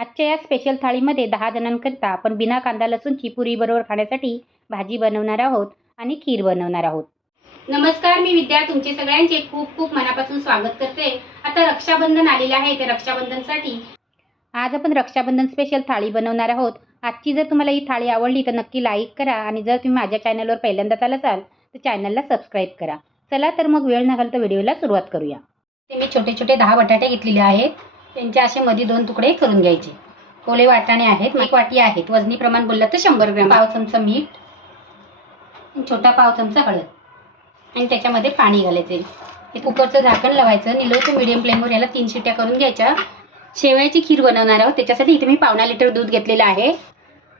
आजच्या या स्पेशल थाळीमध्ये दहा जणांकरिता आपण बिना कांदा लसूणची पुरीबरोबर खाण्यासाठी भाजी बनवणार आहोत आणि खीर बनवणार आहोत. नमस्कार मी विद्या. तुमचे सगळ्यांचे खूप खूप मनापासून स्वागत करते. आता रक्षाबंधन आलेले आहे ते रक्षाबंधनसाठी. आज आपण रक्षाबंधन स्पेशल थाळी बनवणार आहोत. आजची जर तुम्हाला ही थाळी आवडली तर नक्की लाईक करा आणि जर तुम्ही माझ्या चॅनलवर पहिल्यांदाच आला असाल तर चॅनलला सबस्क्राईब करा. चला तर मग वेळ न घालता व्हिडिओला सुरुवात करूया. ते मी छोटे छोटे दहा बटाटे घेतलेले आहेत. त्यांचे असे मध्ये दोन तुकडे करून घ्यायचे. ओले वाटाणे आहेत एक वाटी आहेत. वजनी प्रमाण बोललं तर शंभर ग्रॅम. पाव चमचा मीठ छोटा पाव चमचा हळद. आणि त्याच्यामध्ये पाणी घालायचे. हे कुकरचं झाकण लावायचं. निलो ते मिडियम फ्लेमवर याला तीन शिट्ट्या करून घ्यायच्या. शेवयाची खीर बनवणार आहोत. त्याच्यासाठी इथे मी पावणा लिटर दूध घेतलेलं आहे.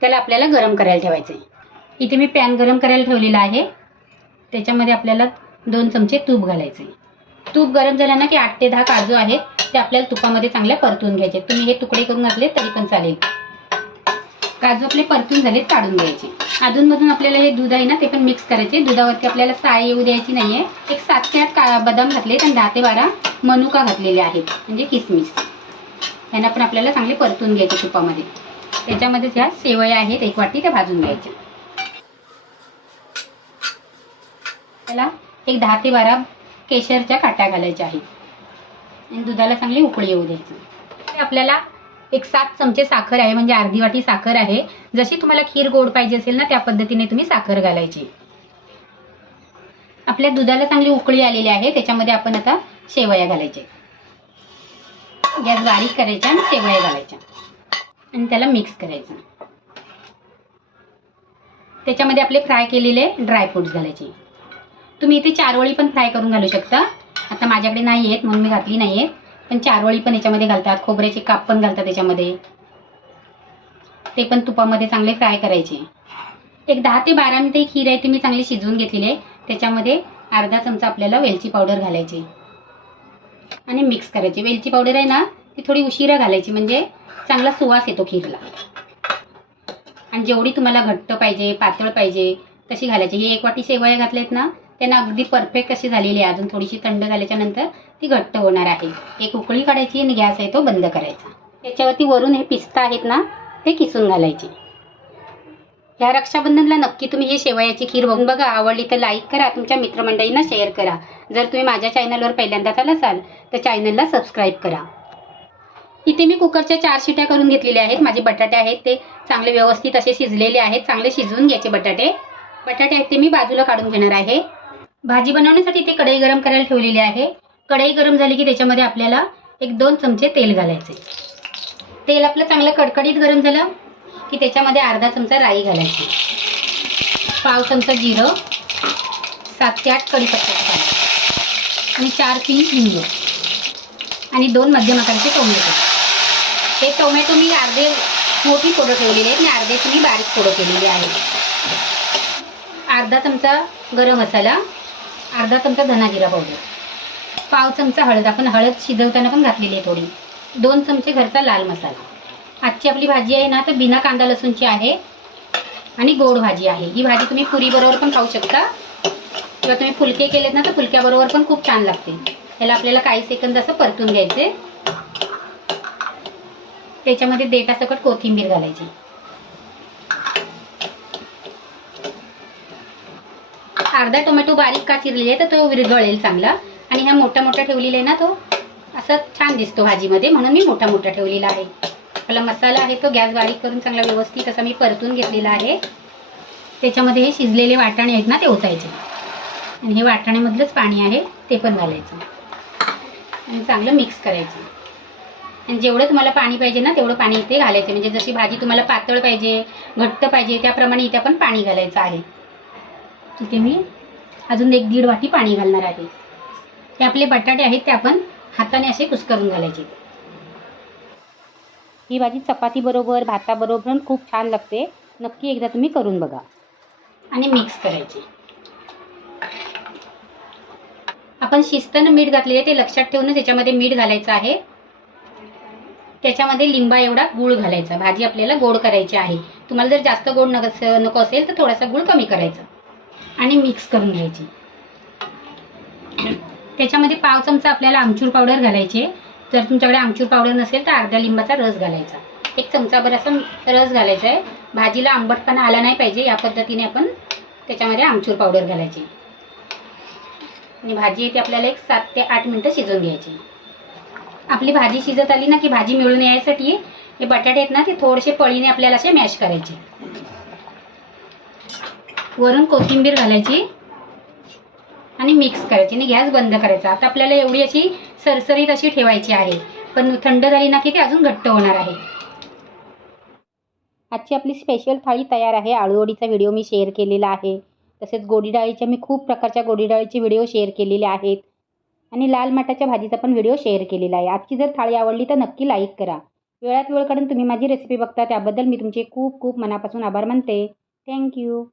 त्याला आपल्याला गरम करायला ठेवायचं आहे इथे मी पॅन गरम करायला ठेवलेला आहे. त्याच्यामध्ये आपल्याला दोन चमचे तूप घालायचे तूप गरम झालं ना की आठ ते दहा काजू आहेत. ते आपल्याला तुपामध्ये चांगल्या परतून घ्यायचे. तुम्ही हे तुकडे करून घातले तरी पण चालेल. काजू आपले परतून झालेत काढून घ्यायचे. अधूनमधून आपल्याला हे दूध आहे ना ते पण मिक्स करायचे. दुधावरती आपल्याला साय येऊ द्यायची नाहीये. एक सात ते आठ का बदाम घातलेत आणि दहा ते बारा मनुका घातलेले आहेत म्हणजे किसमिस. यांना पण आपल्याला चांगले परतून घ्यायचे तुपामध्ये. त्याच्यामध्येच ह्या शेवया आहेत एक वाटी त्या भाजून घ्यायच्या. त्याला एक दहा ते बारा केशरच्या काट्या घालायच्या आहेत. आणि दुधाला चांगली उकळी येऊ द्यायची आपल्याला एक सात चमचे साखर आहे म्हणजे अर्धी वाटी साखर आहे. जशी तुम्हाला खीर गोड पाहिजे असेल ना त्या पद्धतीने तुम्ही साखर घालायची. आपल्या दुधाला चांगली उकळी आलेली आहे त्याच्यामध्ये आपण आता शेवया घालायचे गॅस बारीक करायच्या आणि शेवया घालायच्या. आणि त्याला मिक्स करायचं. त्याच्यामध्ये आपले फ्राय केलेले ड्रायफ्रुट्स घालायचे. तुम्ही इथे चारोळी पण फ्राय करून घालू शकता. आता माझ्याकडे नाही आहेत म्हणून मी घातली नाही आहेत. पण चारोळी पण याच्यामध्ये घालतात खोबऱ्याचे काप पण घालतात त्याच्यामध्ये ते पण तुपामध्ये चांगले फ्राय करायचे. एक दहा ते बारा मिनिटं खीर आहे ती मी चांगली शिजवून घेतलेली आहे. त्याच्यामध्ये अर्धा चमचा आपल्याला वेलची पावडर घालायची. आणि मिक्स करायची. वेलची पावडर आहे ना ती थोडी उशिरा घालायची म्हणजे चांगला सुवास येतो खीरला. आणि जेवढी तुम्हाला घट्ट पाहिजे पातळ पाहिजे तशी घालायची. हे एक वाटी शेवया घातल्यात ना त्यांना अगदी परफेक्ट कशी झालेली आहे. अजून थोडीशी थंड झाल्याच्यानंतर ती घट्ट होणार आहे. एक उकळी काढायची आणि गॅस आहे तो बंद करायचा. त्याच्यावरती वरून हे पिस्ता आहेत ना ते किसून घालायचे. या रक्षाबंधनला नक्की तुम्ही हे शेवयाची खीर बघून बघा. आवडली तर लाईक करा. तुमच्या मित्रमंडळींना शेअर करा. जर तुम्ही माझ्या चॅनलवर पहिल्यांदाच आला असाल तर चॅनलला सबस्क्राईब करा. इथे मी कुकरच्या चार शिट्या करून घेतलेल्या आहेत. माझे बटाटे आहेत ते चांगले व्यवस्थित असे शिजलेले आहेत. चांगले शिजवून घ्यायचे बटाटे. बटाटे आहेत ते मी बाजूला काढून घेणार आहे. भाजी बनवण्यासाठी ते कढई गरम करायला ठेवलेली आहे. कढई गरम झाली की त्याच्यामध्ये आपल्याला एक दोन चमचे तेल घालायचे. तेल आपलं चांगलं कडकडीत गरम झालं की त्याच्यामध्ये अर्धा चमचा राई घालायची. पाव चमचा जिरं. सात ते आठ कडीपत्ता आणि चार तीन हिंग. आणि दोन मध्यम आकाराचे टोमॅटो. हे टोमॅटो मी अर्धे मोठी फोडं ठेवलेली आहेत आणि अर्धे तुम्ही बारीक फोडं केलेली आहे. अर्धा चमचा गरम मसाला. अर्धा चमचा धनाजिरा पावडर. पाव चमचा हळद. आपण हळद शिजवताना पण घातलेली आहे थोडी. दोन चमचे घरचा लाल मसाला. आजची आपली भाजी आहे ना तर बिना कांदा लसूणची आहे आणि गोड भाजी आहे. ही भाजी तुम्ही पुरीबरोबर पण खाऊ शकता. किंवा तुम्ही फुलके केलेत ना तर फुलक्याबरोबर पण खूप छान लागते त्याला आपल्याला काही सेकंद असं परतून घ्यायचे. त्याच्यामध्ये देटासकट कोथिंबीर घालायची. अर्धा टोमॅटो बारीक का चिरलेला आहे तर तो विरघळेल चांगला. आणि ह्या मोठा मोठा ठेवलेला आहे ना तो असं छान दिसतो भाजीमध्ये म्हणून मी मोठा मोठा ठेवलेला आहे. आपला मसाला आहे तो गॅस बारीक करून चांगला व्यवस्थित असा मी परतून घेतलेला आहे. त्याच्यामध्ये हे शिजलेले वाटाणे आहेत ना ते ओतायचे. आणि हे वाटाण्यामधलंच पाणी आहे ते पण घालायचं. आणि चांगलं मिक्स करायचं. आणि जेवढं तुम्हाला पाणी पाहिजे ना तेवढं पाणी इथे घालायचं. म्हणजे जशी भाजी तुम्हाला पातळ पाहिजे घट्ट पाहिजे त्याप्रमाणे इथे पण पाणी घालायचं आहे. तिथे मी अजून एक दीड वाटी पाणी घालणार आहे. ते आपले बटाटे आहेत ते आपण हाताने असे कुस्करून घालायचे. ही भाजी चपातीबरोबर भाताबरोबर पण खूप छान लागते. नक्की एकदा तुम्ही करून बघा. आणि मिक्स करायचे. आपण शिस्तानं मीठ घातलेले ते लक्षात ठेवूनच याच्यामध्ये मीठ घालायचं आहे. त्याच्यामध्ये लिंबा एवढा गूळ घालायचा. भाजी आपल्याला गोड करायची आहे. तुम्हाला जर जास्त गोड नक नको असेल तर थोडासा गूळ कमी करायचा. आणि मिक्स करून घ्यायची. त्याच्यामध्ये पाव चमचा आपल्याला आमचूर पावडर घालायचे. जर तुमच्याकडे आमचूर पावडर नसेल तर अर्ध्या लिंबाचा रस घालायचा. एक चमचाभर असा रस घालायचा आहे. भाजीला आंबटपणा आला नाही पाहिजे. या पद्धतीने आपण त्याच्यामध्ये आमचूर पावडर घालायची. आणि भाजी ती आपल्याला एक सात ते आठ मिनटं शिजवून घ्यायची. आपली भाजी शिजत आली ना की भाजी मिळून यायसाठी हे बटाटे आहेत ना ते थोडेसे पळीने आपल्याला असे मॅश करायचे. वरून कोथिंबीर घालायची आणि मिक्स करायची आणि गॅस बंद करायचा. आता आपल्याला एवढी अशी सरसरीत अशी ठेवायची आहे. पण थंड झाली ना की ती अजून घट्ट होणार आहे. आजची आपली स्पेशल थाळी तयार आहे. आळूवडीचा व्हिडिओ मी शेअर केलेला आहे. तसेच गोडी डाळीच्या मी खूप प्रकारच्या गोडी डाळीचे व्हिडिओ शेअर केलेले आहेत. आणि लाल माटाच्या भाजीचा पण व्हिडिओ शेअर केलेला आहे. आजची जर थाळी आवडली तर नक्की लाईक करा. वेळात वेळ काढून तुम्ही माझी रेसिपी बघता त्याबद्दल मी तुमचे खूप खूप मनापासून आभार मानते. थँक्यू